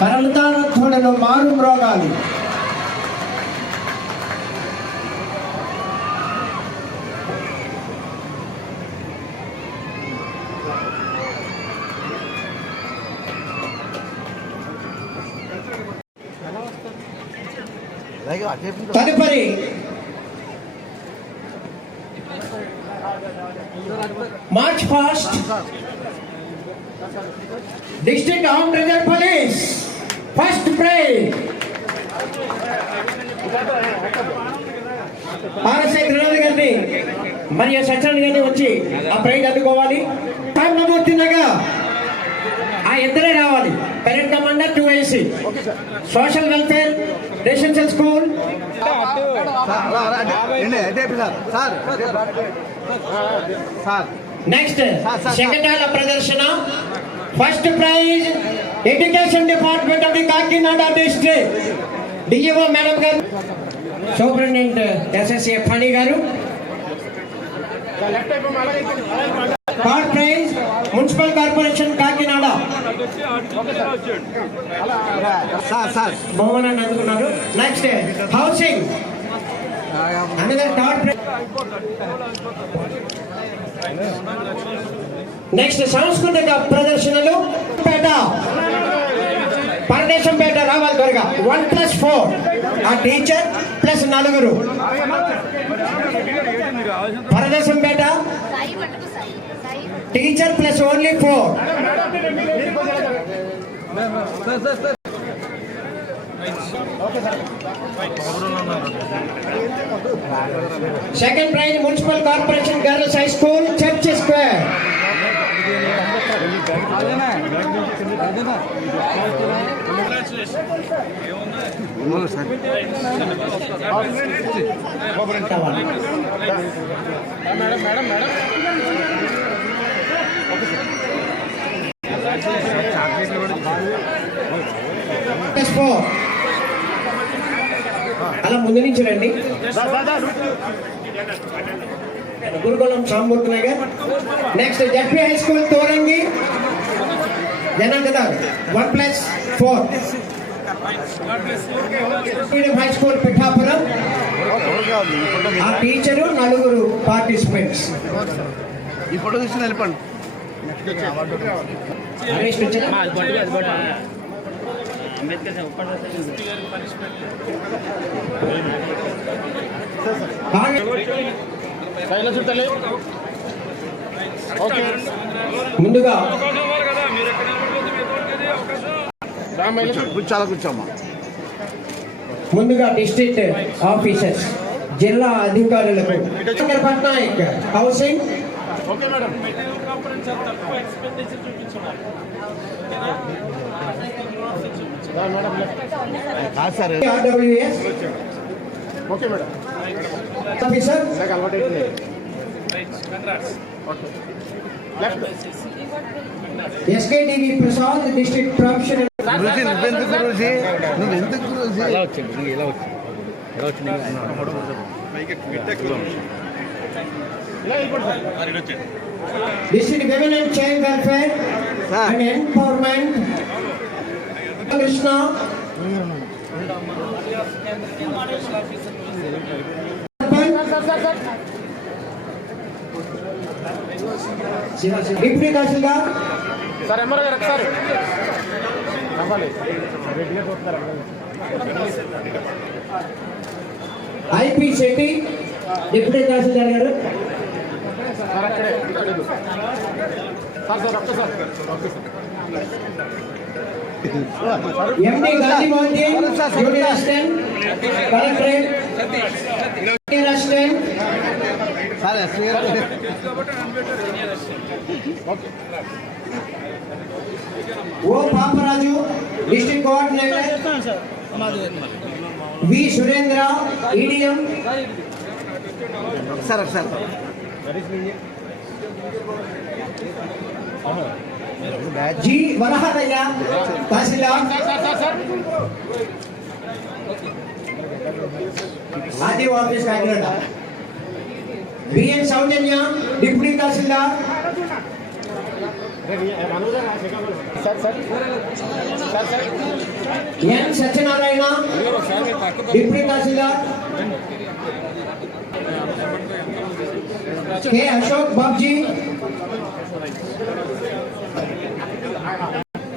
కరలతానత్వడలో మారు మ్రోగాలి. తదుపరి March fast district armed reserve police first prize RSI Trinath గారిని మరియు సత్యనారాయణ గారిని వచ్చి ఆ ప్రైజ్ అందుకోవాలి. నమూర్తినగా ఆ ఇద్దరే రావాలి. Parent commander 2AC social welfare residential school. Next సెకండాల ప్రదర్శన first prize education department of the Kakinada district DEO madam గారు, సూపరింటెండెంట్ SSA ఫణి గారు. Third prize municipal corporation Kakinada భవనాన్ని అందుకున్నారు. Next housing another third prize. Next సాంస్కృతిక ప్రదర్శనలు పేట పరదేశం పేట రావాలి త్వరగా. 1+4 ఆ teacher plus 4 Paradesam Peta teacher plus only 4. Second prize municipal corporation girls high school church square. అలా ముందు నుంచి రండి. Gurukulam Samurthi Nagar. Next ZP high school Torangi Janardhan 1+4. High school Pithapuram ఆ టీచరు 4 పార్టిసిపెంట్స్. ఈ ఫోటో తీసుకుని వెళ్ళిపోండి. ముందుగా కూర్చోమ్మా. ముందుగా డిస్ట్రిక్ట్ ఆఫీసర్స్ జిల్లా అధికారులకు Patnaik housing officer SKDV Prasad district professional. District Women and Child Welfare and Empowerment Krishna. Deputy Tahsildar sir MR गाరు ఒకసారి నవ్వాలి రెడీగా చూస్తారు. IP శెట్టి డిప్యూటీ తహసీల్దార్ గారు. సార్ అక్కడే సార్ ఒక్కసారి MD Gandhi Mohan ji union assistant collectorate union assistant sir SP గారు. O Paparaju district coordinator. V Surendra EDM. Sir G Varaharayya tahsildar. RDO office Kakinada. BN Sowjanya deputy tahsildar. Sir sir sir sir N Satyanarayana deputy tahsildar, K Ashok Babji,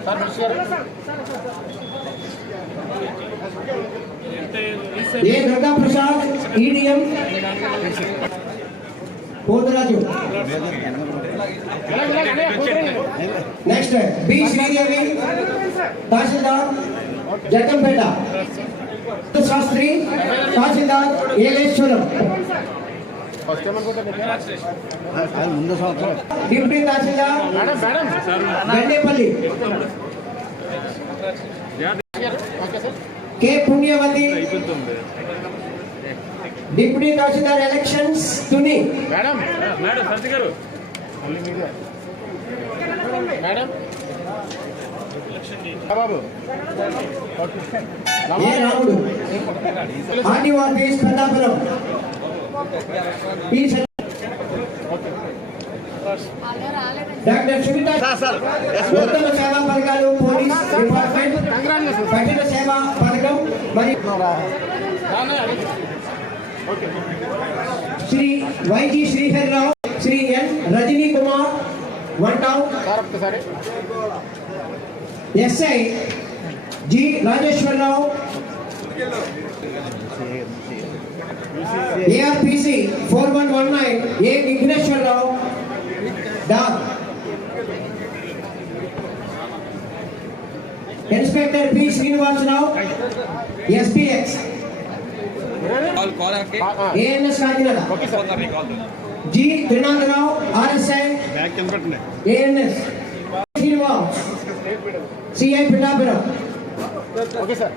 sir minister గారు A Durga Prasad EDM, Poturaju. Next B Sridevi tahsildar Jaggampeta, Sastry tahsildar Yeleswaram, first ఏమనుకుంటా అది ముందు సంవత్సరం deputy tahsildar madam madam Gandepalli, okay sir K పుణ్యవతి డిప్యూటీ తహసీల్దార్ ఎలక్షన్స్ Tuni, madam madam సత్య గారు మేడం బాబు ఏ రాముడు RDO office Peddapuram, ఈ స- డాక్టర్ సునీత సార్ ఉత్తమ సేవా పథకాలు పోలీస్ డిపార్ట్మెంట్ కఠిన సేవా పథకం మరియు okay Shri YG Sriharirao, Shri N Rajani Kumar one town, sir ఒక్కసారి SI G Rajeswararao, ARPC 4119 A Vigneswararao dog, inspector P Srinivasarao SPX, ANS Kakinada, okay sir G Trinatharao RSI bag కింద పెట్టండి. ANS, Srinivas CI Pithapuram, okay sir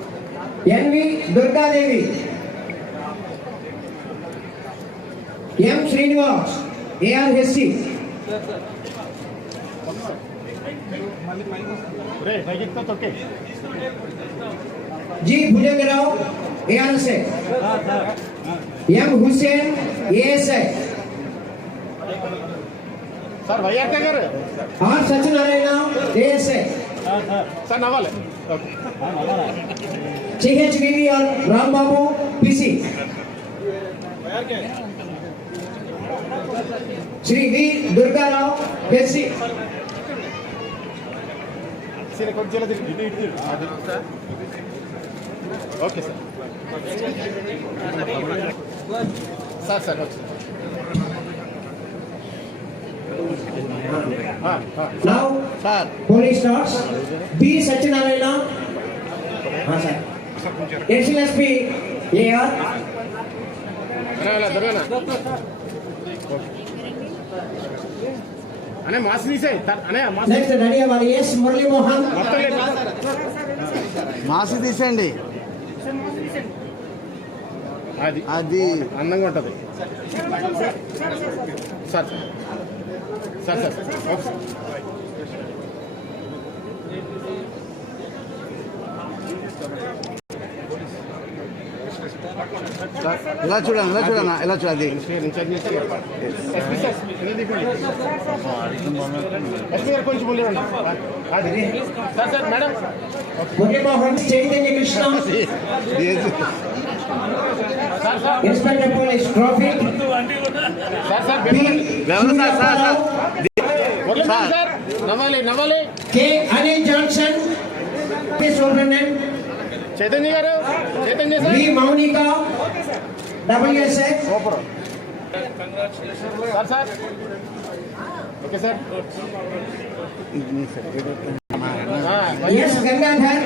NV Durgadevi, M Srinivas ARSC, రే పైకి okay G Bhujangarao ARSI, M Hussain ASI, sir YRK గారు R Satyanarayana ASI, sir నవ్వాలి okay CHVVR Rambabu పిసి, Shri V Durgarao SC, సీని కొంచెం తిరిగి sir okay sir sir sir okay now sir police stars B Satyanarayana, sir SLSP AR, దొరకనా అనే మాస్ తీసే అనే మాస్ నెక్స్ట్ రెడీ అవ్వాలి ఎస్ మురళీమోహన్, మొత్తం లేదు మాసి తీసేయండి. అది అది అందంగా ఉంటుంది sir sir sir okay sir ఇలా చూడండి, ఇలా చూడన్నా, ఇలా చూడండి. ఎస్పీ సార్ ఎస్పీ గారు కొంచెం ముందు రండి అది sir sir madam Muralimohan Chaitanya Krishna, sir sir inspector police traffic sir sir B sir sir నవ్వాలి నవ్వాలి K Anil Johnson superintendent, Chaitanya గారు Chaitanya sir V Mounika WSI, super sir sir okay sir S Gangadhar,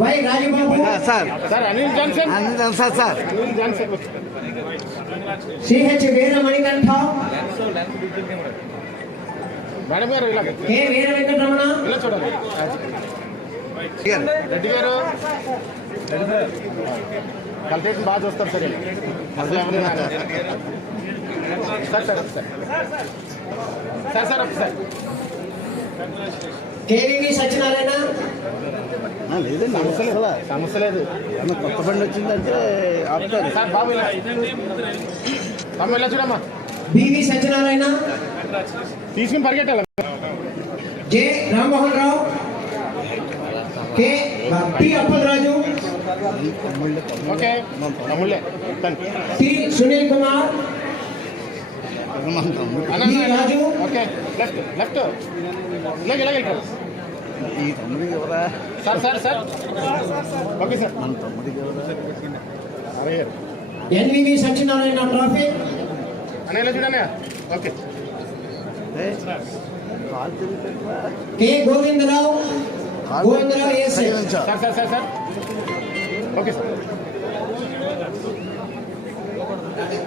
Y Rajababu, sir sir Anil Johnson అన్ని sir sir Anil Johnson CH Veera Manikanta, madam గారు ఇలా కె వీర వెంకటరమణ, ఇలా చూడాలి రెడ్డి గారు కల్టేషన్ బాగా చూస్తారు సార్ అసలు ఏమన్నా sir sir sir sir sir sir KVV Satyanarayana, లేదండి అసలు సమస్య లేదు ఏమన్నా కొత్త బండి వచ్చిందంటే ఆపుతారు. సార్ బాబు ఇలా తమ్మ ఇలా చూడమ్మా బివి సత్యనారాయణ, తీసుకుని పరిగెట్టాలి. J Rammohan Rao, T Appalaraju, okay తమ్ముళ్ళే టి సునీల్ కుమార్, మన తమ్ముడు D Raju, okay left left ఇలాగ ఈ తమ్ముడికి ఎవరా? సార్ ఓకే సార్ మన తమ్ముడికి ఎవరా? అరే ఎన్వివి సత్యనారాయణ ట్రాఫీ, అనే ఇలా చూడనే ఓకే ఏయ్, కాలు తిరుగుతుందా? K Govindarao, Govindarao AC, sir okay sir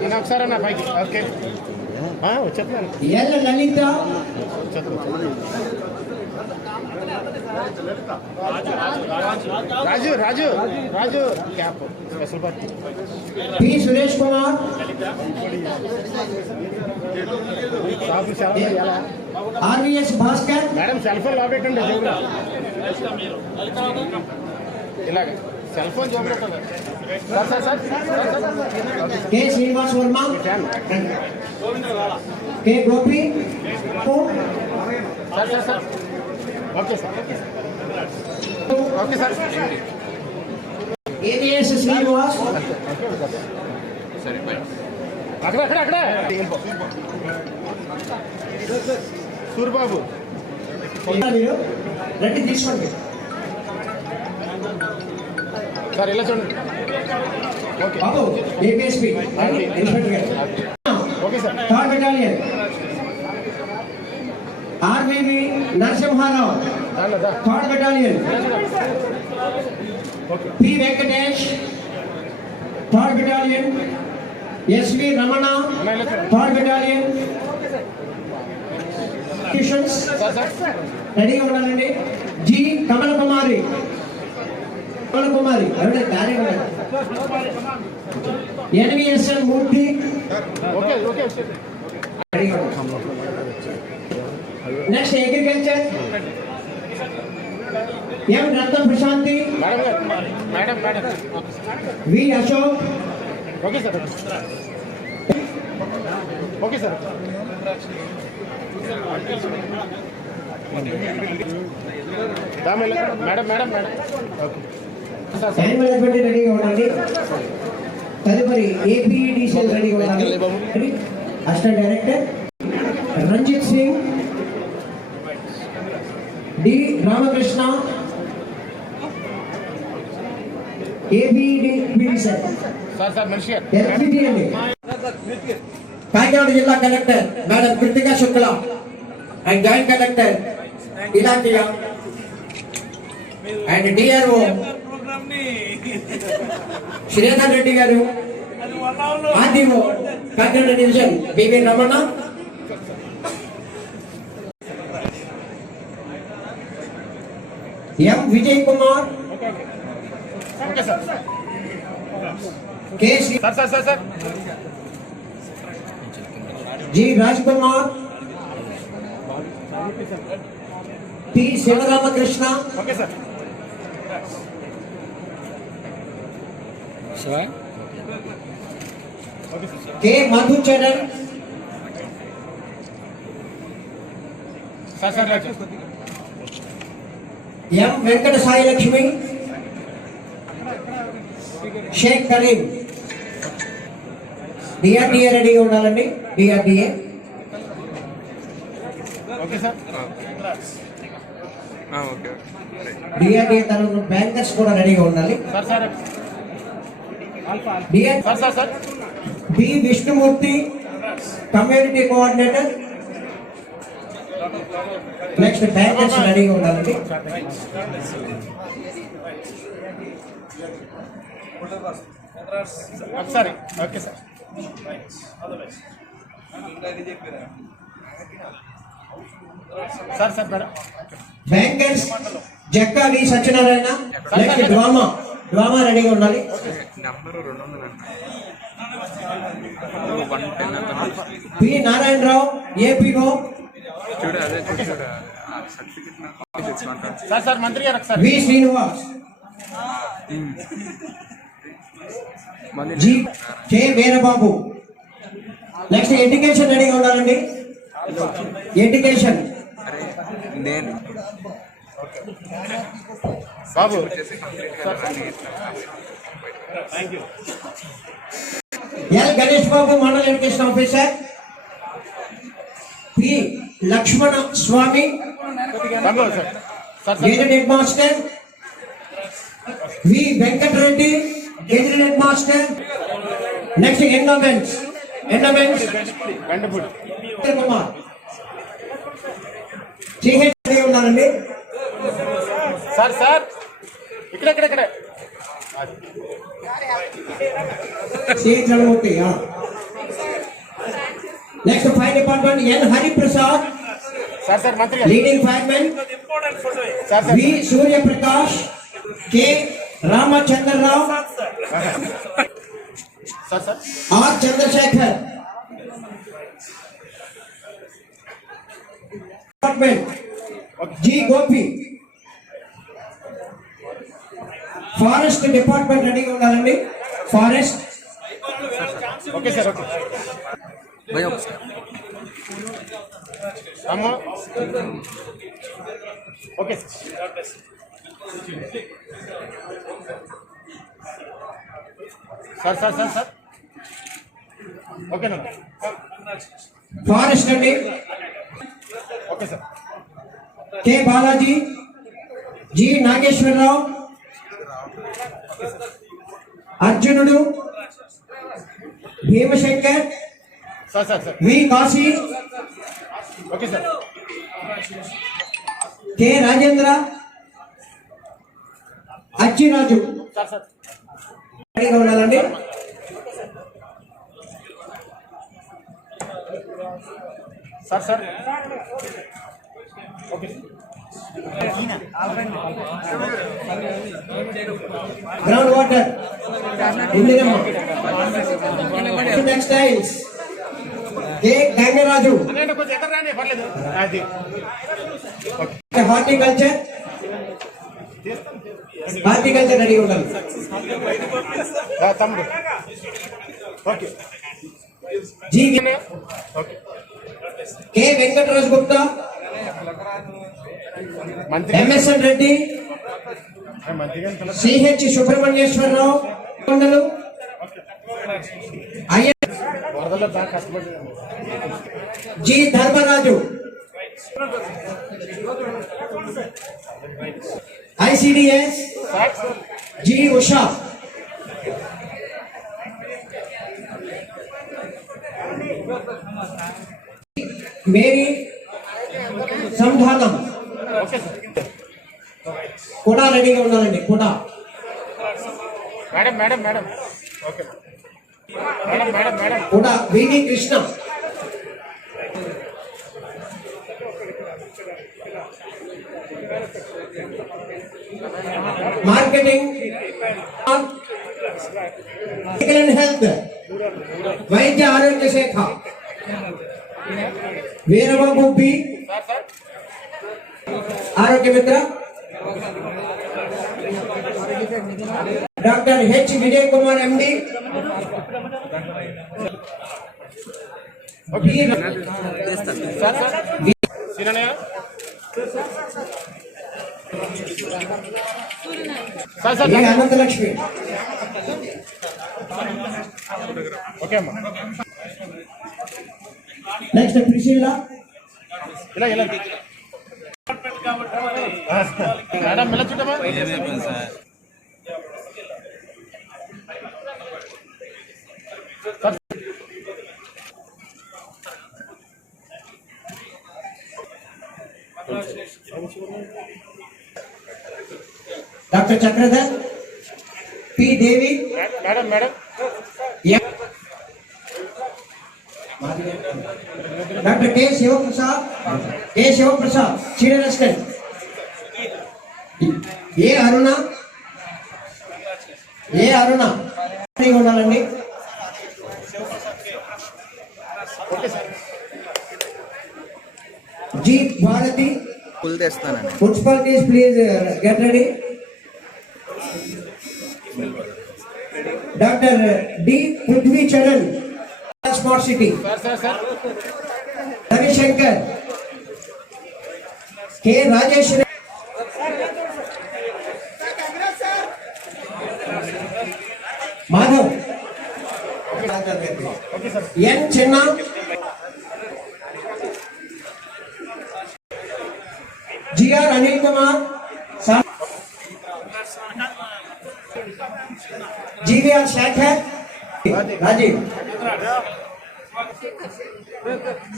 అన్న ఒకసారి అన్న పైకి ఓకే వచ్చేస్తున్నాను L Lalitha, Raju cap special party P Suresh Kumar, RVS Bhaskar, madam cell phone లో పెట్టండి ఇలాగ సెల్ ఫోన్ చూపెట్టాలి sir K Srinivas Varma, K Gopi, sir okay sir AVS Srinivas, అక్కడ సూర్బాబు మీరు రండి తీసుకోండి. సార్ ఇలా చూడండి ఓకే బాబు ఏపీఎస్పీ ఇన్స్పెక్టర్ గారు, okay sir third battalion RVV Narasimharao, third battalion P Venkatesh, third battalion SV Ramana, third battalion రెడీగా ఉండాలండి. జి కమలకుమారి ఎవరైనా దారి ఉండాలి. ఎన్విఎస్ఎన్ మూర్తి ఓకే రెడీగా ఉండాలి. Next agriculture M Ratna Prasanthi, madam V Ashok, okay sir madam time management రెడీగా ఉండాలి. తదుపరి ఏపీఈడిసిఎల్ రెడీగా ఉండాలి. Assistant director Ranjit Singh, D Ramakrishna, APEDCL sir మనిషి ఎఫ్సిటి అండి. కాకినాడ జిల్లా collector madam Kritika Shukla and joint collector Ilakkiya and DRO Sridhar Reddy గారు, RDO Kakinada division BV Ramana, M Vijay Kumar, okay sir K Shri sir G Raj Kumar, T Sivaramakrishna, okay sir K Madhucharan, sir M Venkata Sai Lakshmi, Sheikh Karim. DRDA రెడీగా ఉండాలండి. డిఆర్డిఏ ఓకే సార్ డిఆర్డిఏ తరఫున bankers కూడా రెడీగా ఉండాలి. Sir sir B Vishnumurthy, community coordinator. Next bankers రెడీగా ఉండాలండి. ఒకసారి okay sir sir madam bankers Jakka V Satyanarayana. Next drama రెడీగా ఉండాలి. P Narayanarao, APO. సార్ మంత్రి గారు ఒకసారి V Srinivas, G K Veerababu, next education రెడీగా ఉండాలండి. ఎడ్యుకేషన్ బాబు L Ganesh Babu mandal education officer. P Lakshmana స్వామి రంగు sir sir gazetted headmaster. V Venkatareddy gazetted headmaster. Next endowments Gandapudi Kumar CH ఉన్నారండి. సార్ సార్ ఇక్కడ CH Ramurthy. Next fire department N Hariprasad sir sir మంత్రి గారు leading fireman. Sir sir V Suryaprakash K Ramachandrarao sir sir R Chandrasekhar. Department G Gopi. Forest department రెడీగా ఉండాలండి. Forest okay sir okay అమ్మ okay sir sir sir sir ఓకేనా forest అండి. Okay sir K Balaji G Nageswararao. అర్జునుడు Bhimashankar sir sir sir V Kashi okay sir K Rajendra Achiraju sir sir రెడీగా ఉండాలండి. Sir sir okay ground water Indiramma. Textiles K Gangaraju. అన్నయ్య కొంచెం ఎక్కడ రాని పర్లేదు అది హార్టికల్చర్ రెడీగా ఉండాలి. తమ్ముడు okay G okay K Venkataraju గుప్తా. మంత్రి ఎంఎస్ఎన్ రెడ్డి మంత్రి గారు సిహెచ్ సుబ్రహ్మణ్యేశ్వరరావు కొండలు. వరదల్లో బాగా కష్టపడి G Dharmaraju ICDS G Usha. Mary Sandhanam okay sir కూడా రెడీగా ఉండాలండి. కూడా madam madam madam okay madam madam madam కూడా VV Krishna. Marketing medical and health వైద్య ఆరోగ్య శాఖ Veerababu B sir sir Arogya Mitra. Doctor H Vijay Kumar MD. Sir sir Seenaiah sir sir Ananthalakshmi. Okay అమ్మా నెక్స్ట్ ప్రిసిల్లా. ఇలా ఇలా మేడం ఇలా చూడమ్మా doctor Chakradhar P Devi. Madam madam doctor K Sivaprasad senior assistant. A Aruna ఉండాలండి. G Bharathi municipalities please get ready. Doctor D Prithvi Charan smart city Ravishankar, K Rajesh, Madhav, N Chinna, GR Anil Kumar, GVR Sekhar, Rajeev,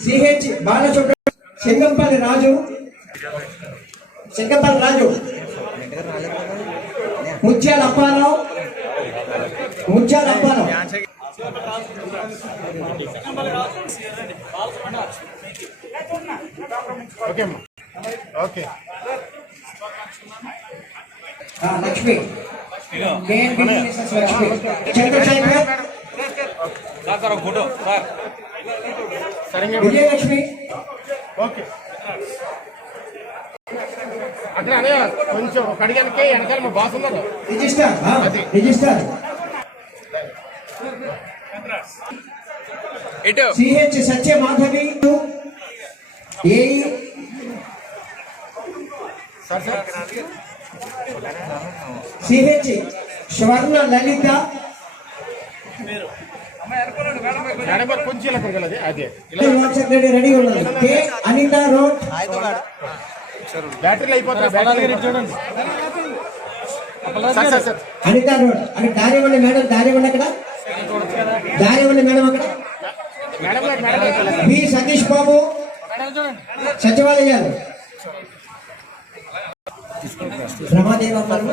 CH Balasubrahmanyam, Singampalli Raju, Mutyala Apparao, okay అమ్మా okay Lakshmi, Lakshmi, Chandrasekhar, Vijayalakshmi, okay అక్కడ అన్నయ్య కొంచెం ఒక అడిగానికి వెనకాల మా బాస్ ఉన్నారు register CH Satya Madhavi, AE CH Swarna Lalitha, madam గారు కొంచెం ఇలా కొనగలది అదే సెక్రటరీ రెడీ ఉన్నది, కె అనిత రోడ్, బ్యాటరీలు అయిపోతాయి బ్యాటరీ చూడండి sir sir sir Anitha road అని దారివ్వండి మేడం, దారివ్వండి అక్కడ, దారివ్వండి మేడం అక్కడ. మేడం గారు మేడం బి సతీష్ బాబు, సచివాలయాలు, రమాదేవి అమ్మారు,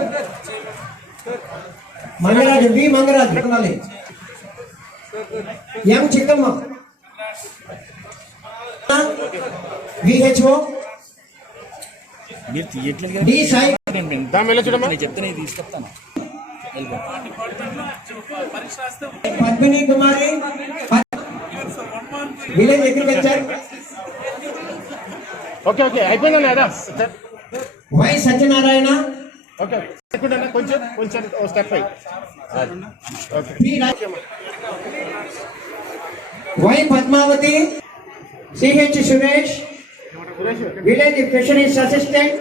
Mangaraju, V Mangaraju, M Chikkamma, VHO, D Sai, దాని వెళ్ళి చూడమ్మా Padmini Kumari, village agriculture, okay okay అయిపోయిందండి అదా వై సత్యనారాయణ, ఓకే కొంచెం కొంచెం స్టెప్ అయ్యి okay P Y Padmavathi, CH Suresh, village fisheries assistant,